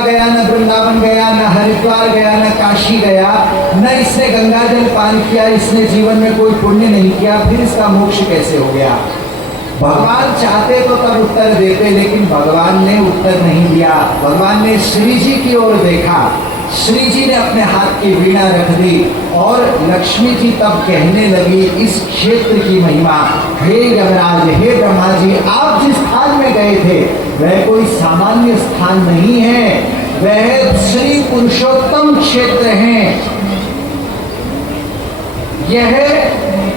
गया, न वृंदावन गया, न हरिद्वार गया, न काशी गया, न इसने गंगा जल पान किया, इसने जीवन में कोई पुण्य नहीं किया, फिर इसका मोक्ष कैसे हो गया? भगवान चाहते तो तब उत्तर देते, लेकिन भगवान ने उत्तर नहीं दिया। भगवान ने श्री जी की ओर देखा, श्री जी ने अपने हाथ की वीणा रख दी और लक्ष्मी जी तब कहने लगी इस क्षेत्र की महिमा। हे यमराज, हे ब्रह्मा जी, आप जिस स्थान में गए थे वह कोई सामान्य स्थान नहीं है, वह श्री पुरुषोत्तम क्षेत्र है। यह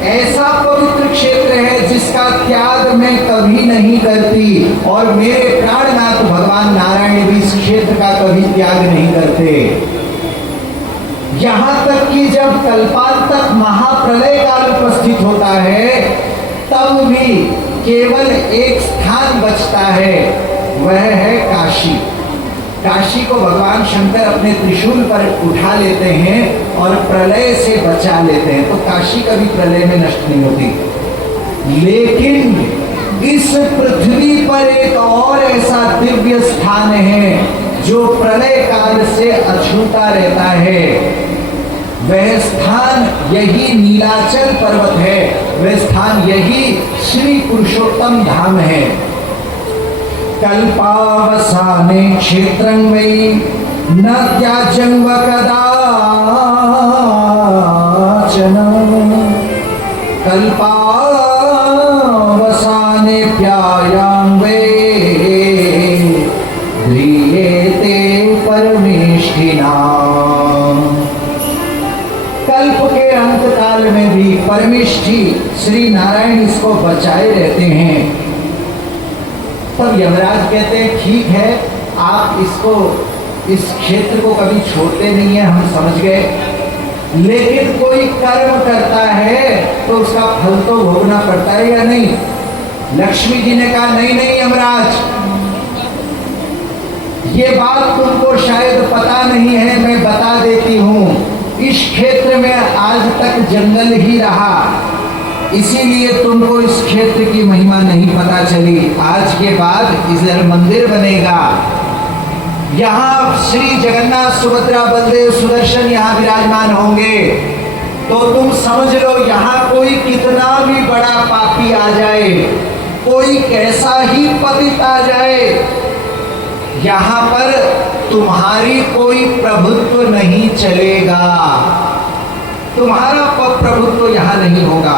ऐसा पवित्र क्षेत्र है जिसका त्याग मैं कभी नहीं करती, और मेरे प्राणनाथ भगवान नारायण भी इस क्षेत्र का कभी त्याग नहीं करते। यहां तक कि जब कल्पांतक महाप्रलय काल उपस्थित होता है तब भी केवल एक स्थान बचता है, वह है काशी। काशी को भगवान शंकर अपने त्रिशूल पर उठा लेते हैं और प्रलय से बचा लेते हैं, तो काशी कभी प्रलय में नष्ट नहीं होती। लेकिन इस पृथ्वी पर एक और ऐसा दिव्य स्थान है जो प्रलय काल से अछूता रहता है। वह स्थान यही नीलाचल पर्वत है, वह स्थान यही श्री पुरुषोत्तम धाम है। कल्पावसाने क्षेत्रं वै न त्याज्यं व कदाचन, कल्पावसाने प्यायां वै ध्रियेते परमेष्ठिना। कल्प के अंत काल में भी परमेष्ठी श्री नारायण इसको बचाए रहते हैं। तब यमराज कहते हैं ठीक है, आप इसको, इस क्षेत्र को कभी छोड़ते नहीं है, हम समझ गए, लेकिन कोई कर्म करता है तो उसका फल तो भोगना पड़ता है या नहीं? लक्ष्मी जी ने कहा नहीं नहीं यमराज, ये बात तुमको शायद पता नहीं है, मैं बता देती हूं। इस क्षेत्र में आज तक जंगल ही रहा, इसीलिए तुमको इस क्षेत्र की महिमा नहीं पता चली। आज के बाद इधर मंदिर बनेगा, यहाँ श्री जगन्नाथ सुभद्रा बलदेव सुदर्शन यहाँ विराजमान होंगे, तो तुम समझ लो यहाँ कोई कितना भी बड़ा पापी आ जाए, कोई कैसा ही पतित आ जाए, यहाँ पर तुम्हारी कोई प्रभुत्व नहीं चलेगा, तुम्हारा प्रभुत्व यहाँ नहीं होगा।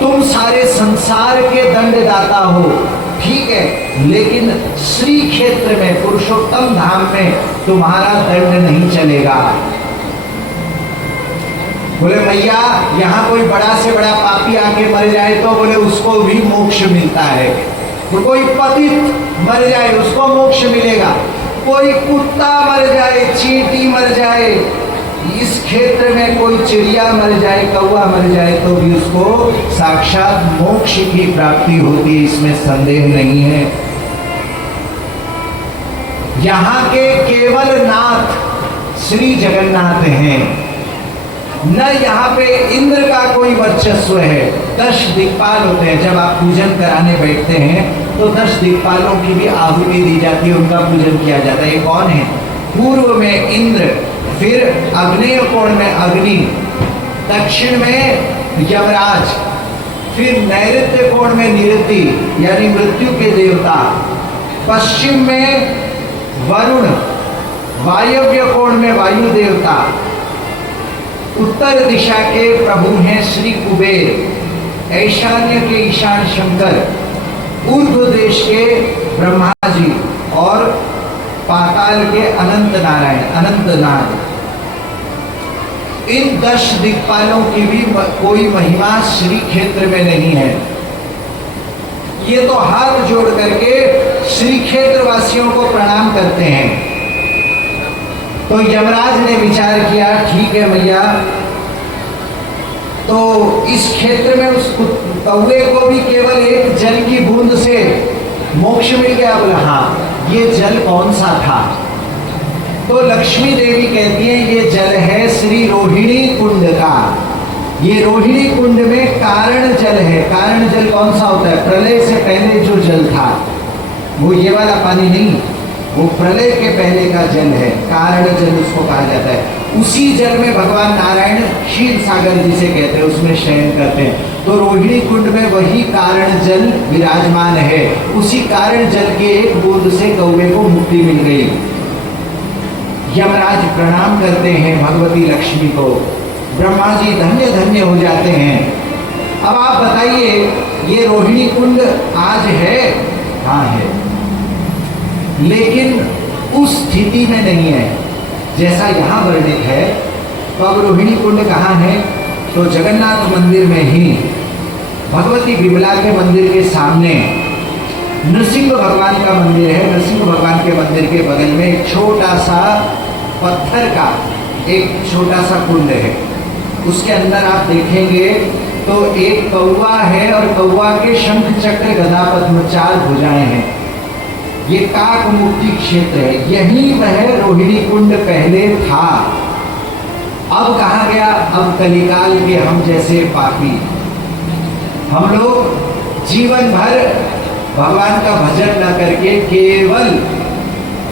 तुम सारे संसार के दंडदाता हो, ठीक है, लेकिन श्री क्षेत्र में, पुरुषोत्तम धाम में तुम्हारा दंड नहीं चलेगा। बोले मैया, यहाँ कोई बड़ा से बड़ा पापी आके मर जाए तो बोले उसको भी मोक्ष मिलता है, तो कोई पतित मर जाए उसको मोक्ष मिलेगा, कोई कुत्ता मर जाए, चींटी मर जाए, इस क्षेत्र में कोई चिड़िया मर जाए, कौवा मर जाए, तो भी उसको साक्षात मोक्ष की प्राप्ति होती है, इसमें संदेह नहीं है। यहाँ के केवल नाथ श्री जगन्नाथ हैं, न यहाँ पे इंद्र का कोई वर्चस्व है। 10 दिक्पाल होते हैं, जब आप पूजन कराने बैठते हैं तो 10 दिक्पालों की भी आहुति दी जाती है, उनका पूजन किया जाता है। ये कौन है? पूर्व में इंद्र, फिर अग्नेय कोण में अग्नि, दक्षिण में यमराज, फिर नैऋत्य कोण में निरति यानी मृत्यु के देवता, पश्चिम में वरुण, वायव्य कोण में वायु देवता, उत्तर दिशा के प्रभु हैं श्री कुबेर, ईशान्य के ईशान शंकर, ऊर्ध्व देश के ब्रह्मा जी और पाताल के अनंत नारायण, अनंत नाग। इन 10 दिक्पालों की भी कोई महिमा श्री क्षेत्र में नहीं है। ये तो हाथ जोड़ करके श्री क्षेत्र वासियों को प्रणाम करते हैं। तो यमराज ने विचार किया ठीक है भैया, तो इस क्षेत्र में उस कौवे को भी केवल एक जल की बूंद से मोक्ष मिल गया। बोला हाँ, ये जल कौन सा था? तो लक्ष्मी देवी कहती है ये जल है श्री रोहिणी कुंड का। ये रोहिणी कुंड में कारण जल है। कारण जल कौन सा होता है? प्रलय से पहले जो जल था वो ये वाला पानी नहीं, वो प्रलय के पहले का जल है, कारण जल उसको कहा जाता है। उसी जल में भगवान नारायण क्षीर सागर जिसे कहते हैं उसमें शयन करते हैं। तो रोहिणी कुंड में वही कारण जल विराजमान है। उसी कारण जल के एक बूंद से कौवे को मुक्ति मिल गई। यमराज प्रणाम करते हैं भगवती लक्ष्मी को, ब्रह्मा जी धन्य धन्य हो जाते हैं। अब आप बताइए, ये रोहिणी कुंड आज है? हाँ है, लेकिन उस स्थिति में नहीं है जैसा यहाँ वर्णित है। तो अब रोहिणी कुंड कहाँ है? तो जगन्नाथ मंदिर में ही भगवती विमला के मंदिर के सामने नृसिंह भगवान का मंदिर है। नृसिंह भगवान के मंदिर के बगल में एक छोटा सा पत्थर का एक छोटा सा कुंड है। उसके अंदर आप देखेंगे तो एक कौवा है और कौवा के शंख चक्र गदा पद्म 4 भुजाएं हैं। ये काक मुक्ति क्षेत्र है, यही वह रोहिणी कुंड पहले था। अब कहाँ गया? अब कलिकाल के हम जैसे पापी, हम लोग जीवन भर भगवान का भजन न करके केवल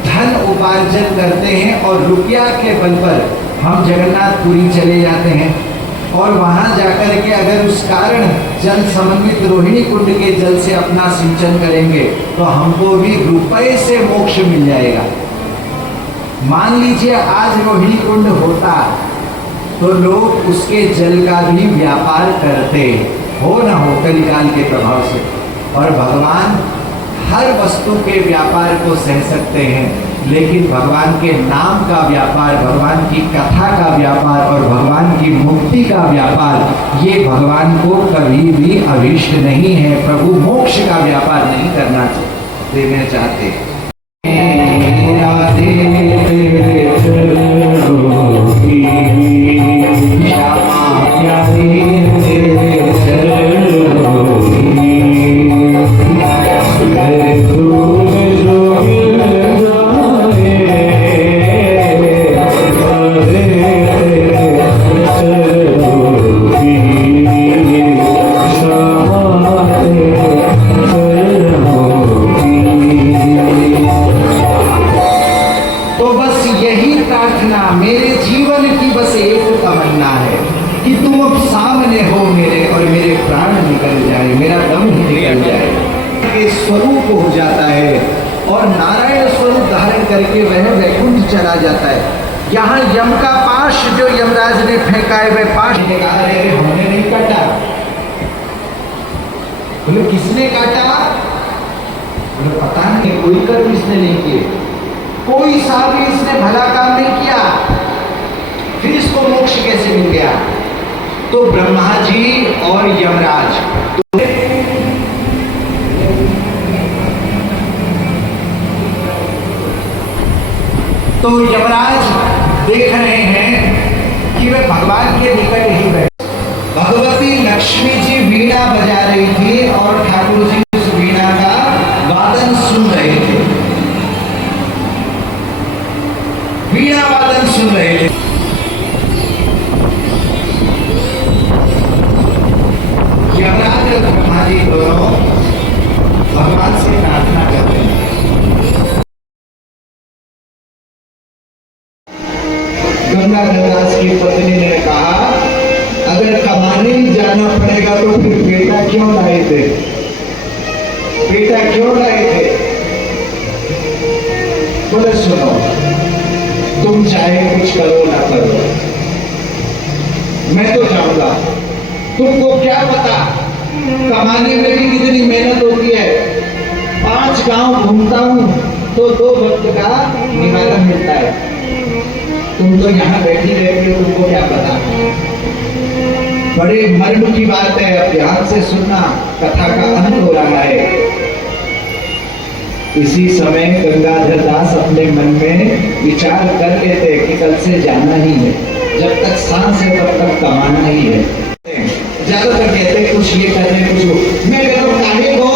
धन उपार्जन करते हैं और रुपया के बल पर हम जगन्नाथपुरी चले जाते हैं। और वहां जाकर के अगर उस कारण जल समन्वित रोहिणी कुंड के जल से अपना सिंचन करेंगे तो हमको भी रुपए से मोक्ष मिल जाएगा। मान लीजिए आज रोहिणी कुंड होता तो लोग उसके जल का भी व्यापार करते, हो ना हो कलिकाल के प्रभाव से। और भगवान हर वस्तु के व्यापार को सह सकते हैं, लेकिन भगवान के नाम का व्यापार, भगवान की कथा का व्यापार और भगवान की मुक्ति का व्यापार, ये भगवान को कभी भी अभीष्ट नहीं है। प्रभु मोक्ष का व्यापार नहीं करना देना चाहते। मेरे जीवन की बस एक तमन्ना है कि तुम अब सामने हो मेरे और मेरे प्राण निकल जाए, मेरा दम निकल जाए। ये स्वरूप हो जाता है और नारायण स्वरूप धारण करके वह वैकुंठ चला जाता है। यहाँ यम का पाश जो यमराज ने फेंका है, वह पाश निकाला है, हमने नहीं काटा। बोले किसने काटा? बोले पता नहीं, कोई कर्म इसने नहीं किए, कोई सा भी इसने भला काम नहीं किया, फिर इसको मोक्ष कैसे मिल गया? तो ब्रह्मा जी और यमराज तो यमराज देख रहे हैं कि वे भगवान के निकट ही बैठे। भगवती लक्ष्मी जी वीणा बजा रही थी और ठाकुर जी उस वीणा का वादन सुन रहे थे, वीणा वादन सुन रहे थे। यमराज और ब्रह्मा जी दोनों भगवान से प्रार्थना करते हैं। गंगाधर दास की पत्नी ने कहा, अगर कमाने ही जाना पड़ेगा तो फिर बेटा क्यों लाए थे? बेटा क्यों लाए थे? बोले सुनो, तुम चाहे कुछ करो ना करो, मैं तो जाऊंगा। तुमको क्या पता कमाने में भी कितनी मेहनत होती है। 5 गांव घूमता हूं तो 2 वक्त का निवारण मिलता है। तुम तो यहाँ बैठी रहती हो, तुमको क्या पता। बड़े मर्म की बात है, अब ध्यान से सुनना, कथा का अंत हो रहा है। इसी समय गंगाधर दास अपने मन में विचार कर लेते कि कल से जाना ही है, जब तक सांस है तब तक कमाना ही है। ज्यादातर कहते कुछ ये करने कुछ वो। मैं कहता हूं काहे को,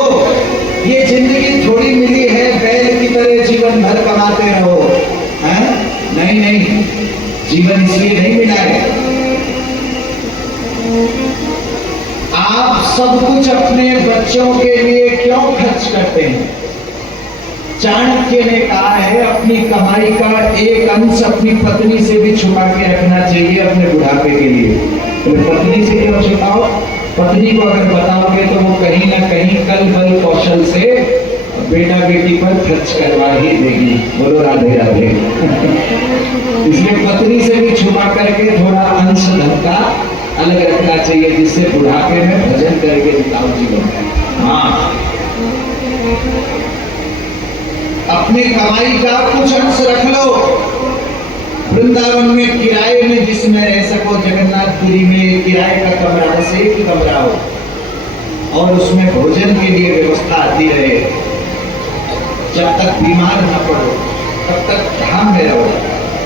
ये जिंदगी थोड़ी मिली है बैल की तरह जीवन भर कमाते रहो। नहीं नहीं, जीवन इसलिए नहीं मिला है। आप सब कुछ अपने बच्चों के लिए क्यों खर्च करते हैं? चाणक्य ने कहा है अपनी कमाई का एक अंश अपनी पत्नी से भी छुपा के रखना चाहिए अपने बुढ़ापे के लिए। तो पत्नी से क्यों छुपाओ? पत्नी को अगर बताओगे तो वो कहीं ना कहीं कल बल कौशल से बेटा बेटी पर खर्च करवा ही देगी। बोलो राधे राधे। इसलिए पत्नी से भी छुपा करके थोड़ा अंश धन का अलग रखना चाहिए, जिससे बुढ़ापे में भजन करके बिताओ जीवन। हाँ, अपनी कमाई का कुछ अंश रख लो। वृंदावन में किराए में जिसमें रह सको, जगन्नाथपुरी में किराए का कमरा, बस एक ही कमरा हो और उसमें भोजन के लिए व्यवस्था आती रहे। जब तक बीमार न पड़ो तब तक धाम में रहो।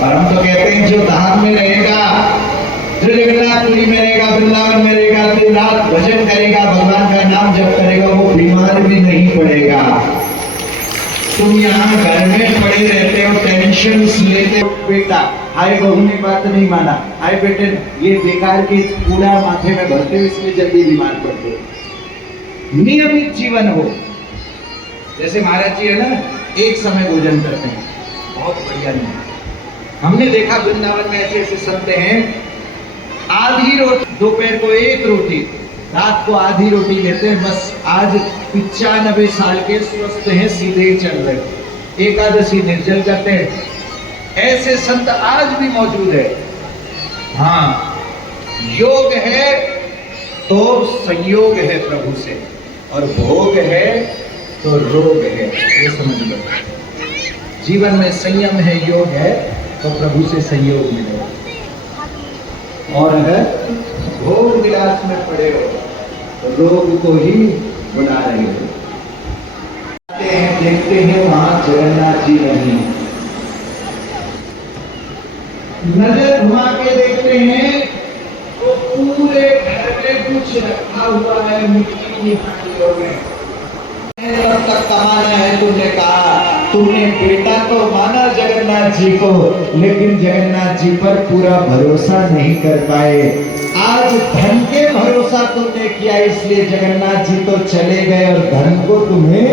और हम तो कहते हैं जो धाम में रहेगा, जो जगन्नाथपुरी में रहेगा, वृंदावन में रहेगा, दिन रात भजन करेगा, भगवान का नाम जप करेगा, वो बीमार भी नहीं पड़ेगा। तुम यहाँ घर में पड़े रहते हो, टेंशन लेते हो। बेटा हाय बहू ने बात नहीं माना, हाय बेटे ये बेकार की कूड़ा माथे में भरते हो, इसलिए जल्दी बीमार पड़ते हो। नियमित जीवन हो, जैसे महाराज जी है ना, एक समय भोजन करते हैं, बहुत बढ़िया नहीं। हमने देखा वृंदावन में ऐसे ऐसे संत हैं, आधी रोटी, दोपहर को एक रोटी, रात को आधी रोटी लेते हैं। बस आज 95 साल के स्वस्थ हैं, सीधे चल रहे, एकादशी निर्जल करते हैं। ऐसे संत आज भी मौजूद है। हाँ, योग है तो संयोग है प्रभु से, और भोग है तो रोग है, ये समझ लो। जीवन में संयम है, योग है तो प्रभु से संयोग मिलेगा। और अगर भोग विलास में पड़े हो तो रोग को ही बुला रहे हो। देखते हैं वहां जगन्नाथ जी नहीं, नजर घुमा के देखते हैं तो पूरे घर में कुछ रखा हुआ है मिट्टी की हांडियों में। तब तक कमाना है, तुमने कहा, तुमने बेटा तो माना जगन्नाथ जी को, लेकिन जगन्नाथ जी पर पूरा भरोसा नहीं कर पाए। आज धन के भरोसा तुमने किया, इसलिए जगन्नाथ जी तो चले गए और धन को तुम्हें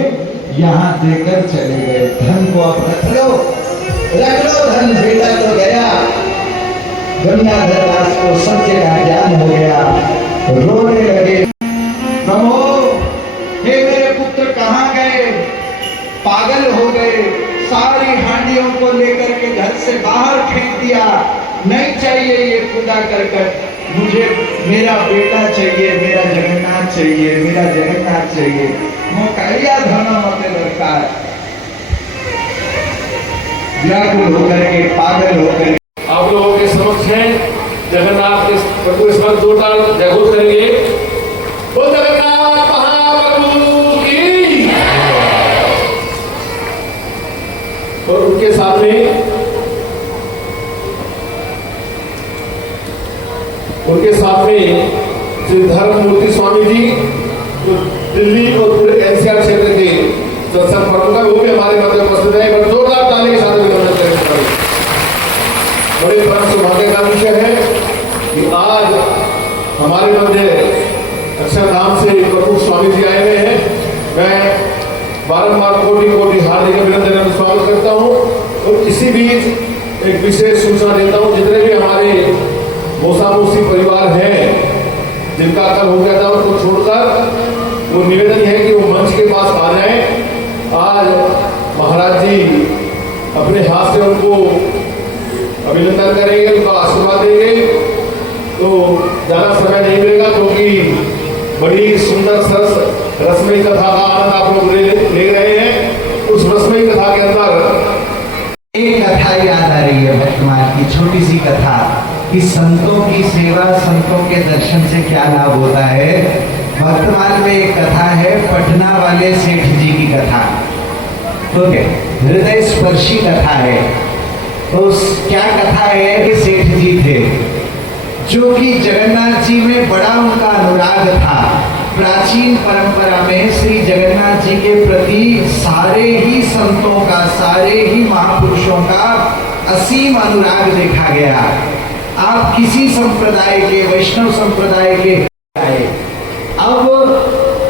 यहाँ देकर चले गए। धन को अब रख लो धन, बेटा तो गया। गंगाधर दास को सब जगह ज्ञान हो गया, रोने लगे, प्रभु हे मेरे पुत्र कहाँ गए? पागल हो गए, सारी हांडियों को लेकर के घर से बाहर फेंक दिया। नहीं चाहिए ये कूड़ा करकट, मुझे मेरा बेटा चाहिए, मेरा जगन्नाथ चाहिए, मेरा जगन्नाथ चाहिए। मोकाया धना मत दरकार, व्याकुल होकर के, पागल होकर। आप लोगों के समक्ष है जगन्नाथ के प्रभु, इस वक्त जोरदार जयघोष करेंगे। वो जगन्नाथ महाप्रभु की। और उनके सामने श्री धर्ममूर्ति स्वामी जी, जो दिल्ली और पूरे एनसीआर क्षेत्र के सत्संग प्रमुख है, वो भी हमारे मध्य उपस्थित है। एक जोरदार ताली के साथ अभिनंदन करें। बड़े परम सौभाग्य का विषय है कि आज हमारे मध्य अक्षरधाम से प्रभु स्वामी जी आए हुए हैं। मैं बारंबार कोटि कोटि हार्दिक अभिनंदन स्वागत करता हूँ। और इसी बीच एक विशेष सूचना देता हूँ, जितने भी हमारे मोसा मोसी परिवार हैं, जिनका कल हो गया था, उनको छोड़कर वो निवेदन है कि वो मंच के पास आ जाएं। आज महाराज जी अपने हाथ से उनको अभिनंदन करेंगे, उनका आशीर्वाद देंगे। तो ज्यादा समय नहीं मिलेगा, क्योंकि बड़ी सुंदर सरस रसमयी कथा का आनंद आप लोग ले रहे हैं। उस रसमयी कथा के अंदर एक कथा याद आ रही है, वर्तमान की छोटी सी कथा, कि संतों की सेवा, संतों के दर्शन से क्या लाभ होता है। वर्तमान में एक कथा है, पटना वाले सेठ जी की कथा। तो हृदय स्पर्शी कथा है। तो क्या कथा है कि सेठ जी थे, जो कि जगन्नाथ जी में बड़ा उनका अनुराग था। प्राचीन परंपरा में श्री जगन्नाथ जी के प्रति सारे ही संतों का, सारे ही महापुरुषों का असीम अनुराग देखा गया। आप किसी संप्रदाय के, वैष्णव संप्रदाय के आए, अब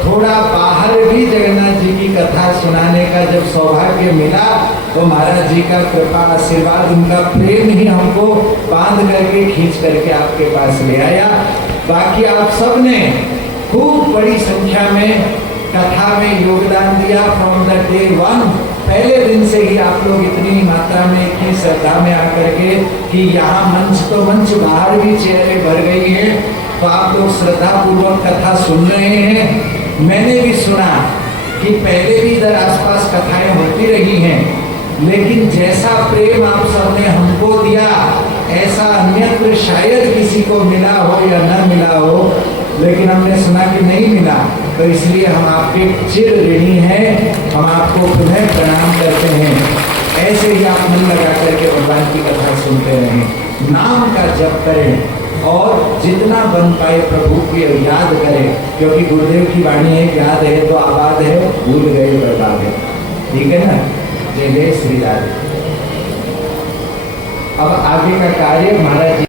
थोड़ा बाहर भी जगन्नाथ जी की कथा सुनाने का का जब सौभाग्य मिला तो महाराज जी का कृपा आशीर्वाद, उनका प्रेम ही हमको बांध करके खींच करके आपके पास ले आया। बाकी आप सब ने खूब बड़ी संख्या में कथा में योगदान दिया फ्रॉम द डे वन। पहले दिन से ही आप लोग इतनी मात्रा में, इतनी श्रद्धा में आकर के कि यहाँ मंच तो मंच, बाहर भी चेहरे भर गई हैं। तो आप लोग श्रद्धा पूर्वक कथा सुन रहे हैं। मैंने भी सुना कि पहले भी इधर आसपास कथाएं होती रही हैं, लेकिन जैसा प्रेम आप सबने हमको दिया ऐसा अन्यत्र शायद किसी को मिला हो या न मिला हो, लेकिन हमने सुना कि नहीं मिला। तो इसलिए हम आपके चिर ऋणी हैं, हम आपको पुनः प्रणाम करते हैं। ऐसे ही आप मन लगा करके भगवान की कथा सुनते रहें, नाम का जप करें और जितना बन पाए प्रभु की याद करें, क्योंकि गुरुदेव की वाणी है, याद है तो आबाद है, भूल गए बर्बाद है। ठीक है ना? जय जय श्री राधे। अब आगे का कार्य महाराज जी